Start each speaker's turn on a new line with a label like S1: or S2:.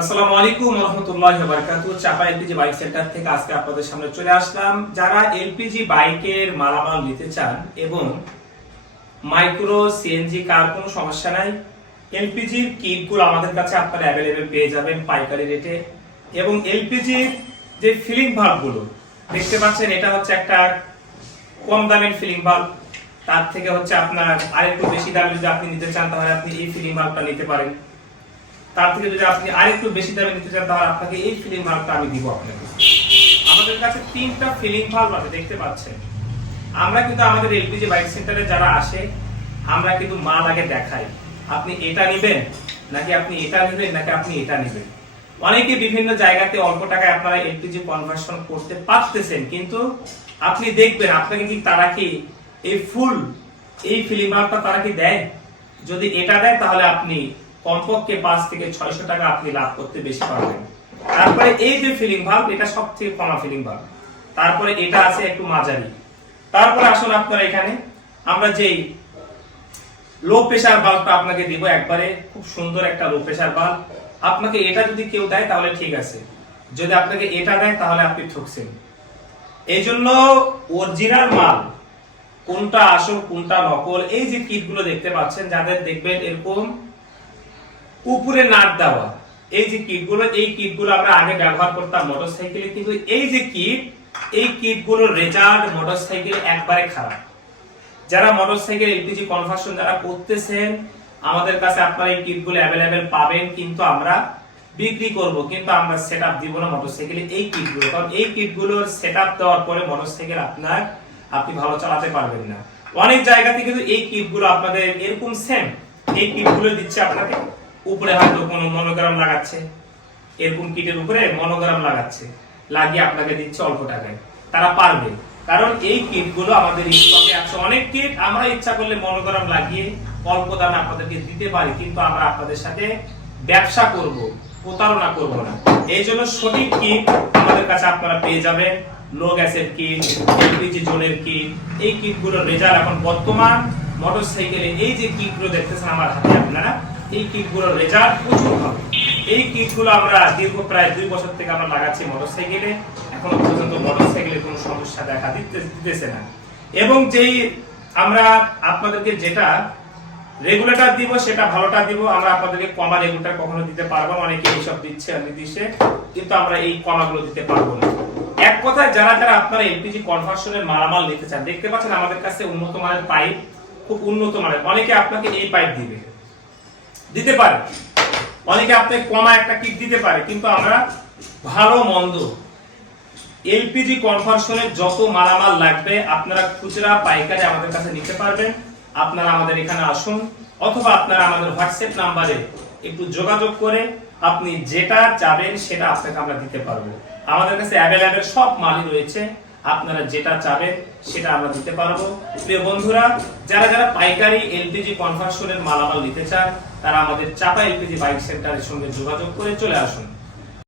S1: আসসালামু আলাইকুম রহমতুল্লাহ বারকাতু চাপা এলপিজি বাইক সেন্টার থেকে আজকে আপনাদের সামনে চলে আসলাম। যারা এলপিজি বাইকের মালামাল নিতে চান এবং মাইক্রো সিএনজি কার কোনো সমস্যা নাই, এলপিজির কিটগুলো আমাদের কাছে আপনারা অ্যাভেলেবেল পেয়ে যাবেন পাইকারি রেটে। এবং এলপিজির যে ফিলিং ভাল্বগুলো দেখতে পাচ্ছেন এটা হচ্ছে একটা কম দামের ফিলিং ভাল্ব তার থেকে হচ্ছে আপনার আরেকটু বেশি দামে যদি আপনি নিতে চান, তাহলে আপনি এই ফিলিং ভাল্বটা নিতে পারেন। তার থেকে যদি আপনি আরেকটু বেশি দামে নিতে চান, তাহলে আপনাকে এই ফিলিং ভাল্বটা আমি দিব আপনাকে আমাদের কাছে তিনটা ফিলিং ভাল্ব আছে, দেখতে পাচ্ছেন। আমরা কিন্তু আমাদের এলপিজি বাইক সেন্টারে যারা আসে, আমরা কিন্তু মাল আগে দেখাই। আপনি এটা নেবেন, নাকি আপনি এটা নেবেন, নাকি আপনি এটা নেবেন। অনেকে বিভিন্ন জায়গাতে অল্প টাকায় আপনারা এলপিজি কনভার্সন করতে পারতেছেন, কিন্তু আপনি দেখবেন, আপনাকে কি তারা কি এই ফুল এই ফিলিং ভাল্বটা তারা কি দেয়? যদি এটা দেয়, তাহলে আপনি কমপক্ষে পাঁচ থেকে ছয়শো টাকা আপনি লাভ করতে বেশি পারবেন। তারপরে এই যে ফিলিং ভাল্ব এটা সব থেকে কমা ফিলিং ভাল্ব তারপরে এটা আছে একটু মাঝারি। তারপরে আসুন আপনারা এখানে। আমরা যেই লো প্রেসার বাল্বটা আপনাকে দিব একবারে, খুব সুন্দর একটা লো প্রেসার বাল্ব আপনাকে এটা যদি কেউ দেয় তাহলে ঠিক আছে। যদি আপনাকে এটা দেয় তাহলে আপনি ঠকছেন। এই জন্য অরিজিনাল মাল, কোনটা আসল কোনটা নকল, এই যে কিটগুলো দেখতে পাচ্ছেন, যাদের দেখবেন এরকম উপরে নাট দেওয়া। এই যে কিটগুলো, এই কিটগুলো আমরা আগে ব্যবহার করতাম মোটরসাইকেলে কিন্তু এই যে কিট, এই কিটগুলোর রেজাল্ট মোটরসাইকেলে একবারে খারাপ। যারা মোটরসাইকেল এলপিজি কনভার্সন যারা করতেছেন, আমাদের কাছে আপনারা এই কিটগুলো অ্যাভেলেবেল পাবেন, কিন্তু আমরা বিক্রি করব, কিন্তু আমরা সেটআপ দিব না মোটরসাইকেলে এই কিটগুলো। কারণ এই কিটগুলোর সেটআপ দেওয়ার পরে মোটরসাইকেল আপনার, আপনি ভালো চালাতে পারবেন না। অনেক জায়গাতে কিন্তু এই কিটগুলো আপনাদের এরকম সেম এই কিটগুলো দিচ্ছে আপনাকে। উপরে হয়তো কোনো মনোগ্রাম লাগাচ্ছে। এরকম কিটের উপরে মনোগ্রাম লাগাচ্ছে। লাগিয়ে আপনাকে দিচ্ছে অল্প টাকায়। তারা পারবে। কারণ এই কিটগুলো আমাদের স্টকে আছে। অনেক কিট আমরা ইচ্ছা করলে মনোগ্রাম লাগিয়ে অল্প দামে আপনাদেরকে দিতে পারি, কিন্তু আমরা আপনাদের সাথে ব্যবসা করব, প্রতারণা করব না। এই জন্য সঠিক কিট আমাদের কাছে আপনারা পেয়ে যাবেন। লো গ্যাসের কিট, এলপিজি জোনের কিট। এই কিটগুলোর রেজাল্ট এখন বর্তমান মোটরসাইকেলে। এই যে কিটগুলো দেখতেছেন আমার হাতে আপনারা এই কিটগুলোর রেজাল্ট প্রচুর ভালো এই কিটগুলো আমরা দীর্ঘ প্রায় দুই বছর থেকে আমরা লাগাচ্ছি মোটরসাইকেলে এখনও পর্যন্ত মোটরসাইকেলে কোনো সমস্যা দেখা দিতে, দিতেছে না। এবং যেই আমরা আপনাদেরকে যেটা রেগুলেটর দিব, সেটা ভালোটা দিব, আমরা আপনাদেরকে কমা রেগুলেটর কখনো দিতে পারব অনেকে এইসব দিচ্ছে নির্দিষ্টে কিন্তু আমরা এই কমাগুলো দিতে পারব না। এক কথায়, যারা যারা আপনারা এলপিজি কনভার্সনের মালামাল নিতে চান, দেখতে পাচ্ছেন আমাদের কাছে উন্নত মানের পাইপ খুব উন্নত মানের। অনেকে আপনাকে এই পাইপ দিবে। দিতে পারে। অনেকে আপনাকে কমা একটা কিট দিতে পারে, কিন্তু আমরা ভালো, মন্দ এলপিজি কনভার্সনের যত মালামাল লাগবে, আপনারা খুচরা পাইকারি আমাদের কাছে নিতে পারবেন। আপনারা আমাদের এখানে আসুন, অথবা আপনারা আমাদের হোয়াটসঅ্যাপ নাম্বারে একটু যোগাযোগ করে আপনি যেটা চাবেন সেটা আপনাকে আমরা দিতে পারব। আমাদের কাছে অ্যাভেলেবেল সব মালই রয়েছে। আপনারা যেটা চাবেন, সেটা আমরা দিতে পারব। প্রিয় বন্ধুরা, যারা যারা পাইকারি এলপিজি কনভার্সনের মালামাল নিতে চান, তারা আমাদের চাপা এলপিজি বাইক সেন্টারের সঙ্গে যোগাযোগ করে চলে আসুন।